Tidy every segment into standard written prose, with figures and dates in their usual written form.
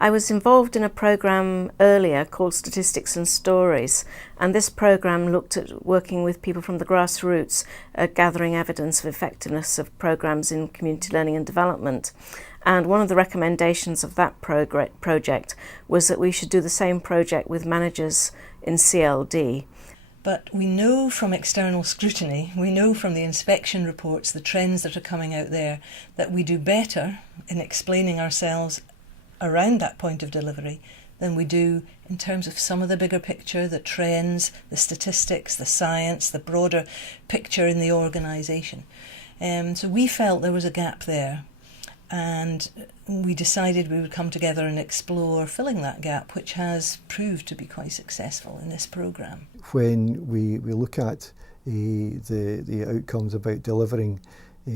I was involved in a programme earlier called Statistics and Stories, and this programme looked at working with people from the grassroots, gathering evidence of effectiveness of programmes in community learning and development. And one of the recommendations of that project was that we should do the same project with managers in CLD. But we know from external scrutiny, we know from the inspection reports, the trends that are coming out there, that we do better in explaining ourselves around that point of delivery than we do in terms of some of the bigger picture, the trends, the statistics, the science, the broader picture in the organisation. So we felt there was a gap there, and we decided we would come together and explore filling that gap, which has proved to be quite successful in this programme. When we look at the outcomes about delivering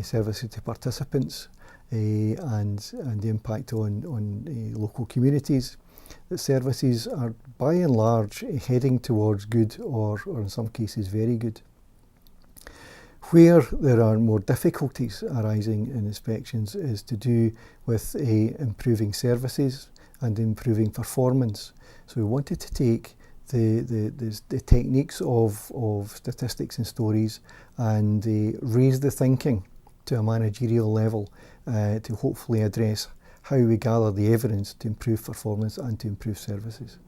services to participants, and the impact on local communities, that services are by and large heading towards good or in some cases very good. Where there are more difficulties arising in inspections is to do with improving services and improving performance. So we wanted to take the techniques of statistics and stories and raise the thinking to a managerial level to hopefully address how we gather the evidence to improve performance and to improve services.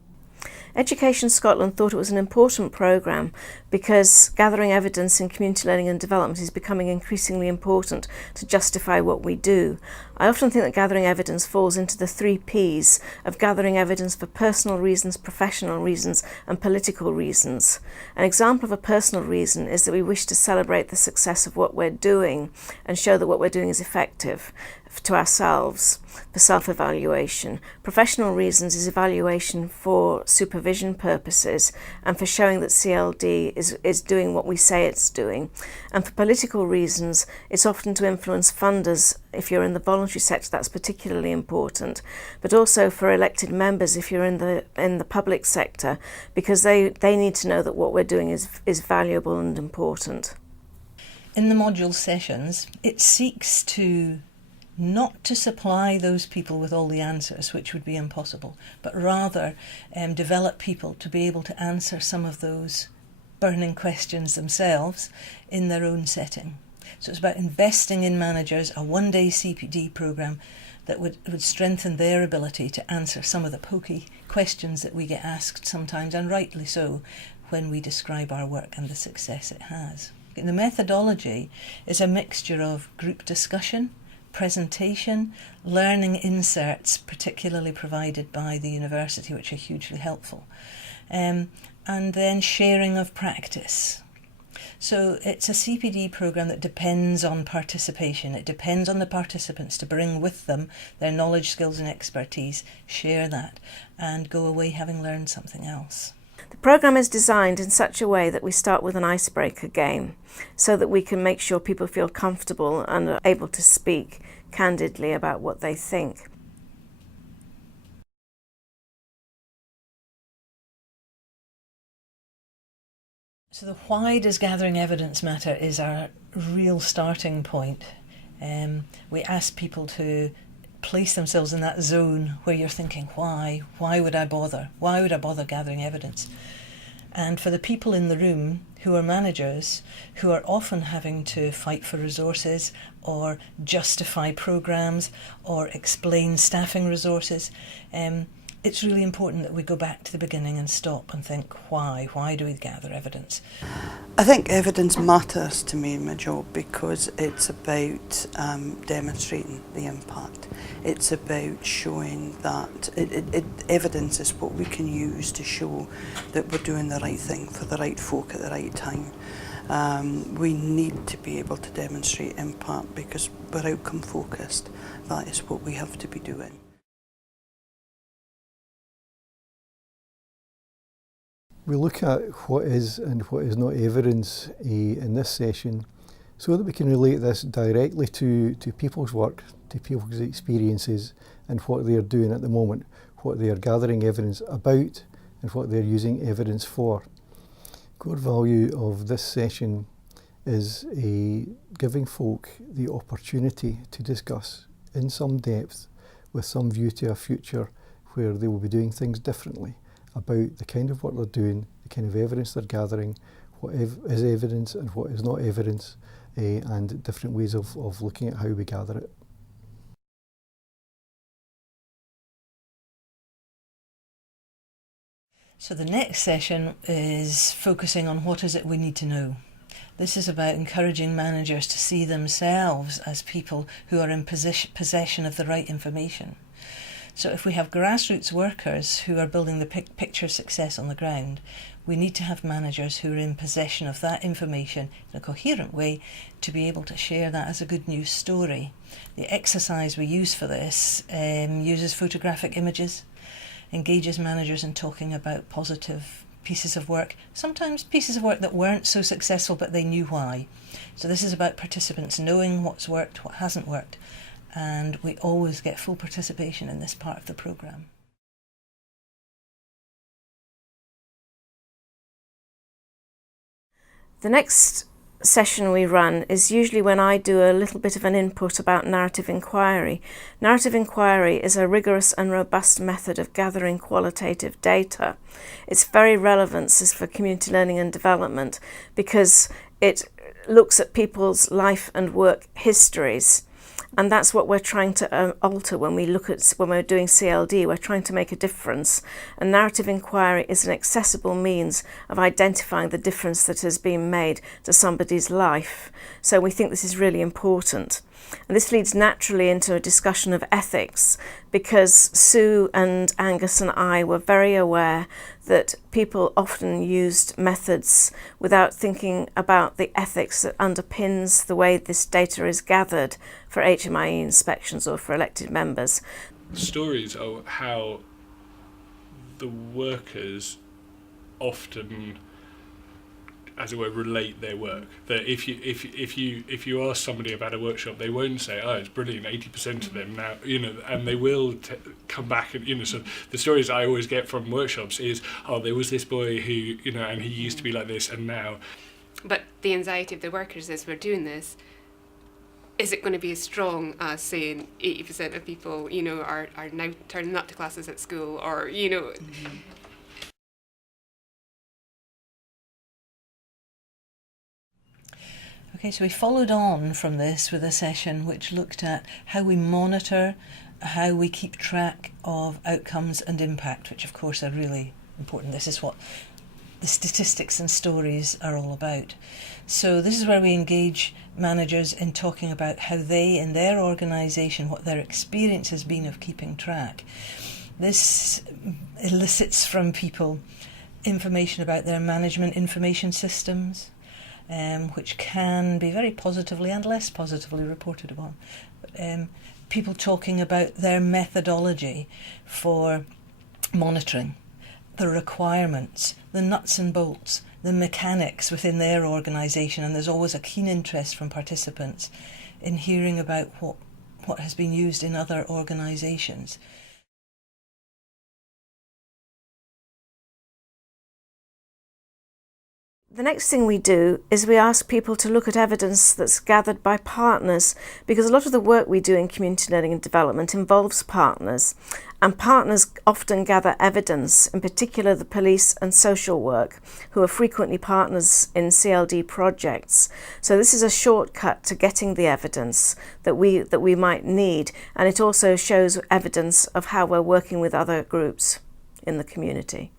Education Scotland thought it was an important programme because gathering evidence in community learning and development is becoming increasingly important to justify what we do. I often think that gathering evidence falls into the 3 Ps of gathering evidence for personal reasons, professional reasons and political reasons. An example of a personal reason is that we wish to celebrate the success of what we're doing and show that what we're doing is effective to ourselves for self-evaluation. Professional reasons is evaluation for supervision purposes and for showing that CLD is doing what we say it's doing. And for political reasons, it's often to influence funders. If you're in the voluntary sector, that's particularly important, but also for elected members if you're in the public sector, because they need to know that what we're doing is valuable and important. In the module sessions, it seeks to not to supply those people with all the answers, which would be impossible, but rather develop people to be able to answer some of those burning questions themselves in their own setting. So it's about investing in managers, a one-day CPD programme that would strengthen their ability to answer some of the pokey questions that we get asked sometimes, and rightly so, when we describe our work and the success it has. The methodology is a mixture of group discussion, presentation, learning inserts, particularly provided by the university, which are hugely helpful, and then sharing of practice. So it's a CPD programme that depends on participation. It depends on the participants to bring with them their knowledge, skills and expertise, share that, and go away having learned something else. The programme is designed in such a way that we start with an icebreaker game so that we can make sure people feel comfortable and are able to speak candidly about what they think. So the why does gathering evidence matter is our real starting point. We ask people to place themselves in that zone where you're thinking, why would I bother? Why would I bother gathering evidence? And for the people in the room who are managers, who are often having to fight for resources or justify programmes or explain staffing resources, it's really important that we go back to the beginning and stop and think, why? Why do we gather evidence? I think evidence matters to me in my job because it's about demonstrating the impact. It's about showing that evidence is what we can use to show that we're doing the right thing for the right folk at the right time. We need to be able to demonstrate impact because we're outcome focused. That is what we have to be doing. We look at what is and what is not evidence in this session so that we can relate this directly to people's work, to people's experiences and what they're doing at the moment, what they are gathering evidence about and what they're using evidence for. Core value of this session is giving folk the opportunity to discuss in some depth with some view to a future where they will be doing things differently about the kind of work they're doing, the kind of evidence they're gathering, what is evidence and what is not evidence, and different ways of looking at how we gather it. So the next session is focusing on what is it we need to know. This is about encouraging managers to see themselves as people who are in possession of the right information. So if we have grassroots workers who are building the picture of success on the ground, we need to have managers who are in possession of that information in a coherent way to be able to share that as a good news story. The exercise we use for this uses photographic images, engages managers in talking about positive pieces of work, sometimes pieces of work that weren't so successful but they knew why. So this is about participants knowing what's worked, what hasn't worked, and we always get full participation in this part of the programme. The next session we run is usually when I do a little bit of an input about narrative inquiry. Narrative inquiry is a rigorous and robust method of gathering qualitative data. Its very relevance is for community learning and development because it looks at people's life and work histories. And that's what we're trying to alter when we're doing CLD. We're trying to make a difference. And narrative inquiry is an accessible means of identifying the difference that has been made to somebody's life. So we think this is really important. And this leads naturally into a discussion of ethics, because Sue and Angus and I were very aware that people often used methods without thinking about the ethics that underpins the way this data is gathered for HMIE inspections or for elected members. Stories are how the workers often, as it were, relate their work. That if you ask somebody about a workshop, they won't say, "Oh, it's brilliant, 80% of them now," and they will come back and So the stories I always get from workshops is, "Oh, there was this boy who and he used to be like this, and now." But the anxiety of the workers as we're doing this, is it going to be as strong as saying 80% of people, are now turning up to classes at school, or Mm-hmm. Okay, so we followed on from this with a session which looked at how we monitor, how we keep track of outcomes and impact, which of course are really important. This is what the statistics and stories are all about. So this is where we engage managers in talking about how they, in their organisation, what their experience has been of keeping track. This elicits from people information about their management information systems, which can be very positively and less positively reported upon. People talking about their methodology for monitoring, the requirements, the nuts and bolts, the mechanics within their organisation, and there's always a keen interest from participants in hearing about what has been used in other organisations. The next thing we do is we ask people to look at evidence that's gathered by partners, because a lot of the work we do in community learning and development involves partners, and partners often gather evidence, in particular the police and social work, who are frequently partners in CLD projects. So this is a shortcut to getting the evidence that we might need, and it also shows evidence of how we're working with other groups in the community.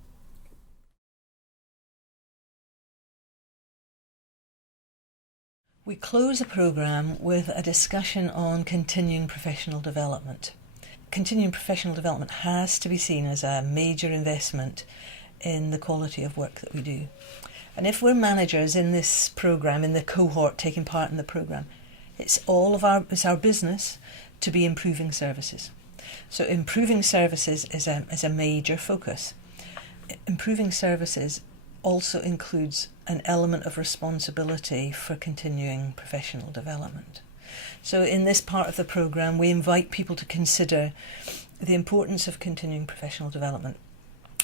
We close the programme with a discussion on continuing professional development. Continuing professional development has to be seen as a major investment in the quality of work that we do. And if we're managers in this programme, in the cohort taking part in the programme, it's our business to be improving services. So improving services is a major focus. Improving services also includes an element of responsibility for continuing professional development. So in this part of the programme, we invite people to consider the importance of continuing professional development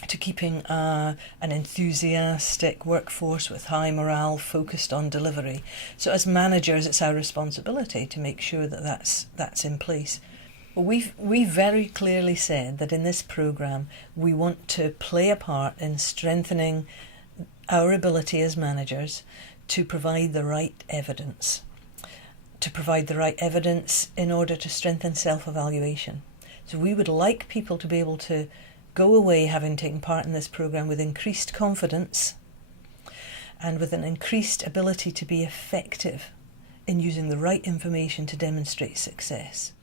to keeping an enthusiastic workforce with high morale focused on delivery. So as managers, it's our responsibility to make sure that that's in place. Well, we've very clearly said that in this programme we want to play a part in strengthening our ability as managers to provide the right evidence. To provide the right evidence in order to strengthen self-evaluation. So we would like people to be able to go away having taken part in this programme with increased confidence and with an increased ability to be effective in using the right information to demonstrate success.